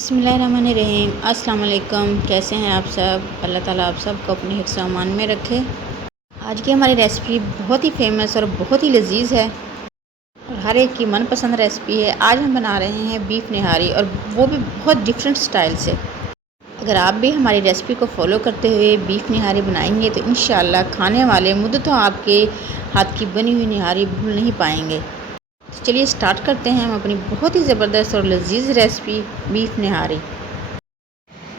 बिस्मिल्लाहिर्रहमानिर्रहीम। अस्सलाम वालेकुम। कैसे हैं आप सब? अल्लाह ताला आप सबको अपने हिफ्ज़ व अमान में रखे। आज की हमारी रेसिपी बहुत ही फेमस और बहुत ही लजीज़ है और हर एक की मनपसंद रेसिपी है। आज हम बना रहे हैं बीफ निहारी, और वो भी बहुत डिफरेंट स्टाइल से। अगर आप भी हमारी रेसिपी को फॉलो करते हुए बीफ निहारी बनाएंगे तो इंशाअल्लाह खाने वाले मुद्दतों आपके हाथ की बनी हुई निहारी भूल नहीं पाएंगे। तो चलिए स्टार्ट करते हैं हम अपनी बहुत ही ज़बरदस्त और लजीज़ रेसिपी बीफ निहारी।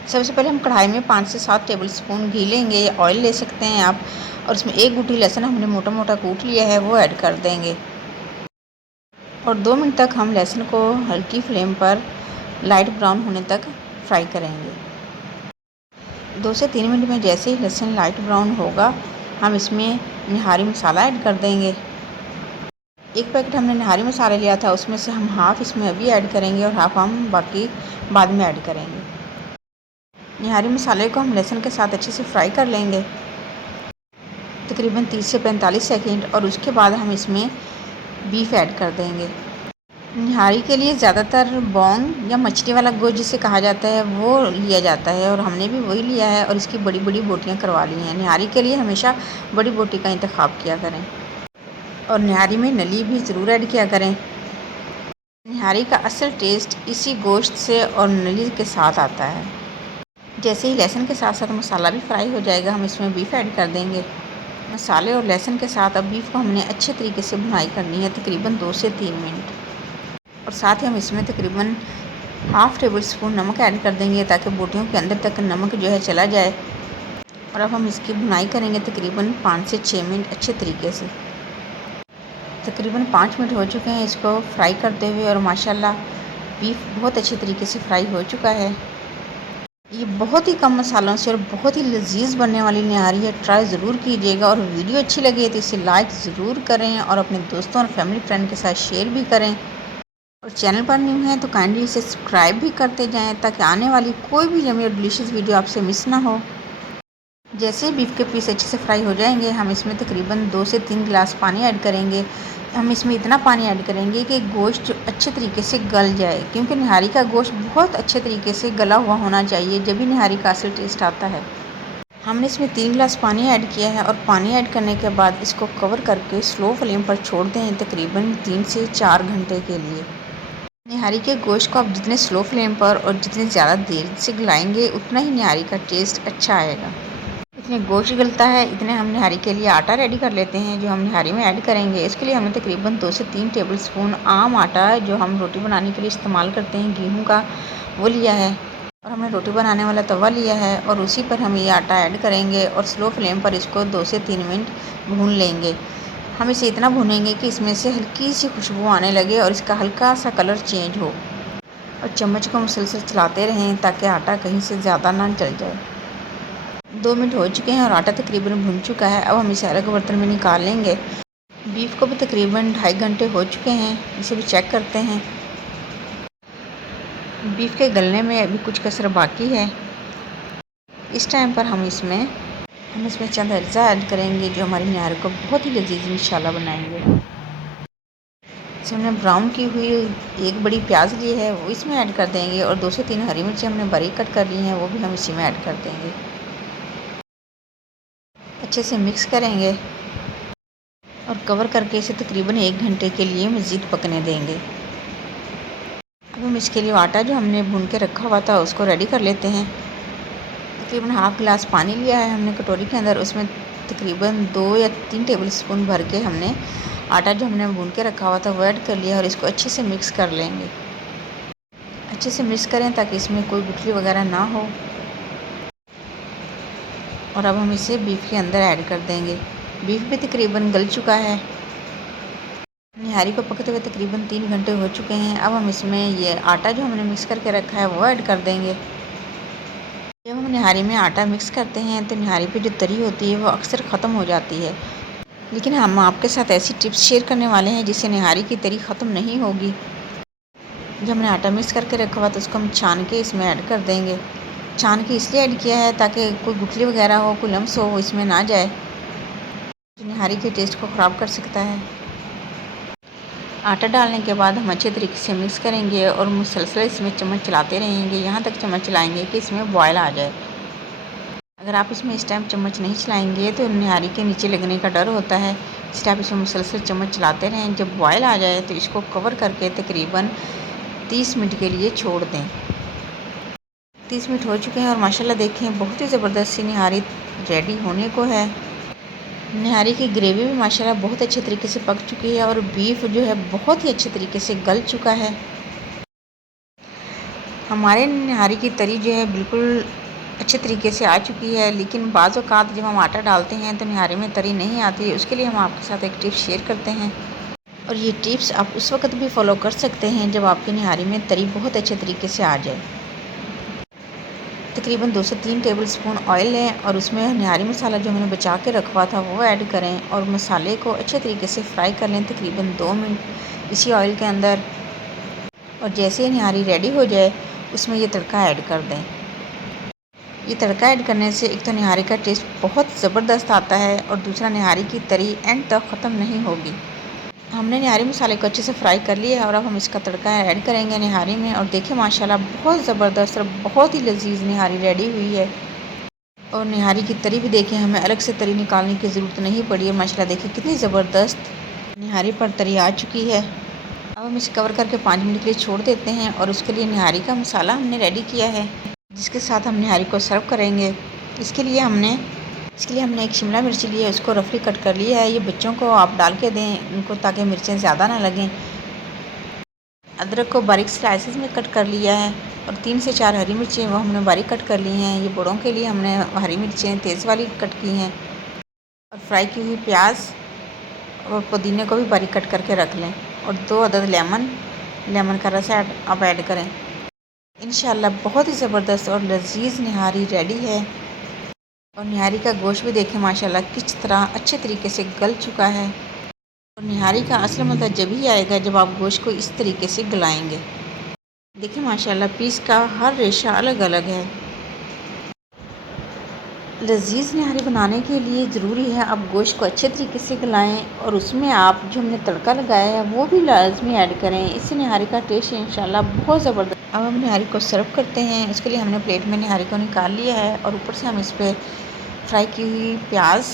सबसे पहले हम कढ़ाई में 5 से 7 टेबल स्पून घी लेंगे या ऑयल ले सकते हैं आप, और उसमें एक गुठी लहसुन हमने मोटा मोटा कूट लिया है वो ऐड कर देंगे। और 2 मिनट तक हम लहसुन को हल्की फ्लेम पर लाइट ब्राउन होने तक फ्राई करेंगे। 2 से 3 मिनट में जैसे ही लहसुन लाइट ब्राउन होगा हम इसमें निहारी मसाला ऐड कर देंगे। एक पैकेट हमने निहारी मसाला लिया था, उसमें से हम हाफ़ इसमें अभी ऐड करेंगे और हाफ़ हम बाकी बाद में ऐड करेंगे। निहारी मसाले को हम लहसुन के साथ अच्छे से फ्राई कर लेंगे तकरीबन 30 से 45 सेकंड, और उसके बाद हम इसमें बीफ ऐड कर देंगे। निहारी के लिए ज़्यादातर बोंग या मछली वाला गोश्त जिसे कहा जाता है वो लिया जाता है, और हमने भी वही लिया है और इसकी बड़ी बड़ी बोटियाँ करवा ली हैं। निहारी के लिए हमेशा बड़ी बोटी का इंतखाब किया करें, और निहारी में नली भी ज़रूर ऐड किया करें। निहारी का असल टेस्ट इसी गोश्त से और नली के साथ आता है। जैसे ही लहसुन के साथ साथ मसाला भी फ्राई हो जाएगा हम इसमें बीफ ऐड कर देंगे। मसाले और लहसुन के साथ अब बीफ को हमने अच्छे तरीके से भुनाई करनी है तकरीबन 2 से 3 मिनट, और साथ ही हम इसमें तकरीबन हाफ़ टेबल स्पून नमक ऐड कर देंगे ताकि बोटियों के अंदर तक नमक जो है चला जाए। और अब हम इसकी भुनाई करेंगे तकरीबन 5 से 6 मिनट अच्छे तरीके से। तकरीबन 5 मिनट हो चुके हैं इसको फ्राई करते हुए, और माशाल्लाह बीफ बहुत अच्छे तरीके से फ्राई हो चुका है। ये बहुत ही कम मसालों से और बहुत ही लजीज बनने वाली निहारी है। ट्राई ज़रूर कीजिएगा, और वीडियो अच्छी लगे तो इसे लाइक ज़रूर करें और अपने दोस्तों और फैमिली फ्रेंड के साथ शेयर भी करें। और चैनल पर न्यू हैं तो काइंडली इसे सब्सक्राइब भी करते जाएं ताकि आने वाली कोई भी यम्मी और डिलीशियस वीडियो आपसे मिस ना हो। जैसे बीफ के पीस अच्छे से फ्राई हो जाएंगे हम इसमें तकरीबन 2 से 3 गिलास पानी ऐड करेंगे। हम इसमें इतना पानी ऐड करेंगे कि गोश्त अच्छे तरीके से गल जाए, क्योंकि निहारी का गोश्त बहुत अच्छे तरीके से गला हुआ होना चाहिए, जब भी निहारी का असल टेस्ट आता है। हमने इसमें 3 गिलास पानी ऐड किया है, और पानी ऐड करने के बाद इसको कवर करके स्लो फ्लेम पर छोड़ दें तकरीबन 3 से 4 घंटे के लिए। निहारी के गोश्त को आप जितने स्लो फ्लेम पर और जितने ज़्यादा देर से गलाएंगे उतना ही निहारी का टेस्ट अच्छा आएगा। इतने गोश्त गलता है इतने हम निहारी के लिए आटा रेडी कर लेते हैं जो हम निहारी में ऐड करेंगे। इसके लिए हमने तकरीबन 2 से 3 टेबल स्पून आम आटा जो हम रोटी बनाने के लिए इस्तेमाल करते हैं गेहूं का, वो लिया है। और हमने रोटी बनाने वाला तवा लिया है, और उसी पर हम ये आटा ऐड करेंगे और स्लो फ्लेम पर इसको 2 से 3 मिनट भून लेंगे। हम इसे इतना भूनेंगे कि इसमें से हल्की सी खुशबू आने लगे और इसका हल्का सा कलर चेंज हो, और चम्मच को मुसलसल चलाते रहें ताकि आटा कहीं से ज़्यादा ना जल जाए। 2 मिनट हो चुके हैं और आटा तकरीबन भुन चुका है। अब हम इसे अलग बर्तन में निकाल लेंगे। बीफ को भी तकरीबन 2.5 घंटे हो चुके हैं, इसे भी चेक करते हैं। बीफ के गलने में अभी कुछ कसर बाकी है। इस टाइम पर हम इसमें चंद अज्जा ऐड करेंगे जो हमारी निहारी को बहुत ही लजीज इंशाल्लाह बनाएंगे। इसमें हमने ब्राउन की हुई एक बड़ी प्याज ली है वो इसमें ऐड कर देंगे, और 2 से 3 हरी मिर्ची हमने बारीक कट कर ली हैं वो भी हम इसी में ऐड कर देंगे। अच्छे से मिक्स करेंगे और कवर करके इसे तकरीबन 1 घंटे के लिए मज़ीद पकने देंगे। अब हम इसके लिए आटा जो हमने भून के रखा हुआ था उसको रेडी कर लेते हैं। तकरीबन हाफ़ गिलास पानी लिया है हमने कटोरी के अंदर, उसमें तकरीबन 2 या 3 टेबल स्पून भर के हमने आटा जो हमने भून के रखा हुआ था वो ऐड कर लिया, और इसको अच्छे से मिक्स कर लेंगे। अच्छे से मिक्स करें ताकि इसमें कोई गुठली वगैरह ना हो। और अब हम इसे बीफ के अंदर ऐड कर देंगे। बीफ भी तकरीबन गल चुका है। निहारी को पकते हुए तकरीबन 3 घंटे हो चुके हैं। अब हम इसमें ये आटा जो हमने मिक्स करके रखा है वो ऐड कर देंगे। जब हम निहारी में आटा मिक्स करते हैं तो निहारी पे जो तरी होती है वो अक्सर ख़त्म हो जाती है, लेकिन हम आपके साथ ऐसी टिप्स शेयर करने वाले हैं जिससे निहारी की तरी ख़त्म नहीं होगी। जब हमने आटा मिक्स करके रखा हुआ तो उसको हम छान के इसमें ऐड कर देंगे। छान के इसलिए ऐड किया है ताकि कोई गुठली वगैरह हो, कोई लम्स हो, इसमें ना जाए, जो निहारी के टेस्ट को ख़राब कर सकता है। आटा डालने के बाद हम अच्छे तरीके से मिक्स करेंगे और मुसलसल इसमें चम्मच चलाते रहेंगे, यहाँ तक चम्मच चलाएंगे कि इसमें बॉयल आ जाए। अगर आप इसमें इस टाइम चम्मच नहीं चलाएंगे तो निहारी के नीचे लगने का डर होता है, इसलिए आप इसमें मुसलसल चम्मच चलाते रहें। जब बॉयल आ जाए तो इसको कवर करके तकरीबन 30 मिनट के लिए छोड़ दें। 30 मिनट हो चुके हैं और माशाल्लाह देखें बहुत ही ज़बरदस्त सी निहारी रेडी होने को है। निहारी की ग्रेवी भी माशाल्लाह बहुत अच्छे तरीके से पक चुकी है और बीफ जो है बहुत ही अच्छे तरीके से गल चुका है। हमारे निहारी की तरी जो है बिल्कुल अच्छे तरीके से आ चुकी है, लेकिन बाज़ औक़ात जब हम आटा डालते हैं तो निहारी में तरी नहीं आती है। उसके लिए हम आपके साथ एक टिप्स शेयर करते हैं और ये टिप्स आप उस वक्त भी फॉलो कर सकते हैं जब आपकी निहारी में तरी बहुत अच्छे तरीके से आ जाए। तकरीबन 2 से 3 टेबल स्पून ऑयल लें और उसमें निहारी मसाला जो मैंने बचा के रखा था वो ऐड करें और मसाले को अच्छे तरीके से फ्राई कर लें तकरीबन 2 मिनट इसी ऑयल के अंदर। और जैसे ही निहारी रेडी हो जाए उसमें ये तड़का ऐड कर दें। ये तड़का ऐड करने से एक तो निहारी का टेस्ट बहुत ज़बरदस्त आता है और दूसरा निहारी की तरी एंड तक ख़त्म नहीं होगी। हमने निहारी मसाले को अच्छे से फ्राई कर लिया है और अब हम इसका तड़का ऐड करेंगे निहारी में। और देखिए माशाल्लाह बहुत ज़बरदस्त और बहुत ही लजीज निहारी रेडी हुई है। और निहारी की तरी भी देखिए, हमें अलग से तरी निकालने की ज़रूरत नहीं पड़ी है। माशाल्लाह देखिए कितनी ज़बरदस्त निहारी पर तरी आ चुकी है। अब हम इसे कवर करके 5 मिनट के लिए छोड़ देते हैं और उसके लिए निहारी का मसाला हमने रेडी किया है जिसके साथ हम निहारी को सर्व करेंगे। इसके लिए हमने एक शिमला मिर्ची ली है, उसको रफली कट कर लिया है। ये बच्चों को आप डाल के दें उनको, ताकि मिर्चें ज़्यादा ना लगें। अदरक को बारीक स्लाइसेस में कट कर लिया है और 3 से 4 हरी मिर्चें वो हमने बारीक कट कर ली हैं। ये बड़ों के लिए हमने हरी मिर्चें तेज़ वाली कट की हैं। और फ्राई की हुई प्याज और पुदीने को भी बारीक कट करके रख लें। और 2 अदद लेमन का रस आप ऐड करें। इंशाल्लाह बहुत ही ज़बरदस्त और लजीज निहारी रेडी है। और निहारी का गोश्त भी देखें माशाल्लाह किस तरह अच्छे तरीके से गल चुका है। और निहारी का असल मज़ा जब ही आएगा जब आप गोश्त को इस तरीके से गलाएंगे। देखिए माशाल्लाह पीस का हर रेशा अलग अलग है। लजीज निहारी बनाने के लिए ज़रूरी है आप गोश्त को अच्छे तरीके से गलाएं और उसमें आप जो हमने तड़का लगाया है वो भी लाजमी ऐड करें। इससे निहारी का टेस्ट इंशाल्लाह बहुत ज़बरदस्त। अब हम निहारी को सर्व करते हैं। उसके लिए हमने प्लेट में निहारी को निकाल लिया है और ऊपर से हम इस पर फ्राई की हुई प्याज,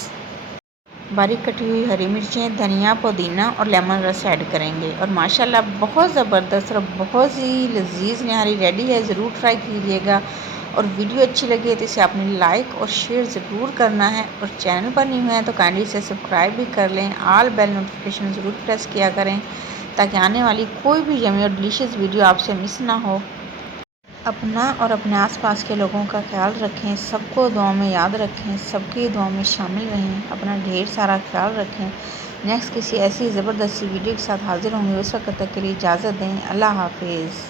बारीक कटी हुई हरी मिर्चें, धनिया, पुदीना और लेमन रस ऐड करेंगे। और माशाल्लाह बहुत ज़बरदस्त और बहुत ही लजीज निहारी रेडी है। ज़रूर ट्राई कीजिएगा। और वीडियो अच्छी लगी है तो इसे आपने लाइक और शेयर ज़रूर करना है। और चैनल पर नहीं हुए हैं तो काइंडली इसे सब्सक्राइब भी कर लें। ऑल बेल नोटिफिकेशन ज़रूर प्रेस किया करें ताकि आने वाली कोई भी यम्मी और डिलीशियस वीडियो आपसे मिस ना हो। अपना और अपने आसपास के लोगों का ख्याल रखें, सबको दुआ में याद रखें, सबकी दुआ में शामिल रहें। अपना ढेर सारा ख्याल रखें। नेक्स्ट किसी ऐसी ज़बरदस्त वीडियो के साथ हाज़िर होंगे। उस वक्त तक के लिए इजाज़त दें। अल्लाह हाफिज़।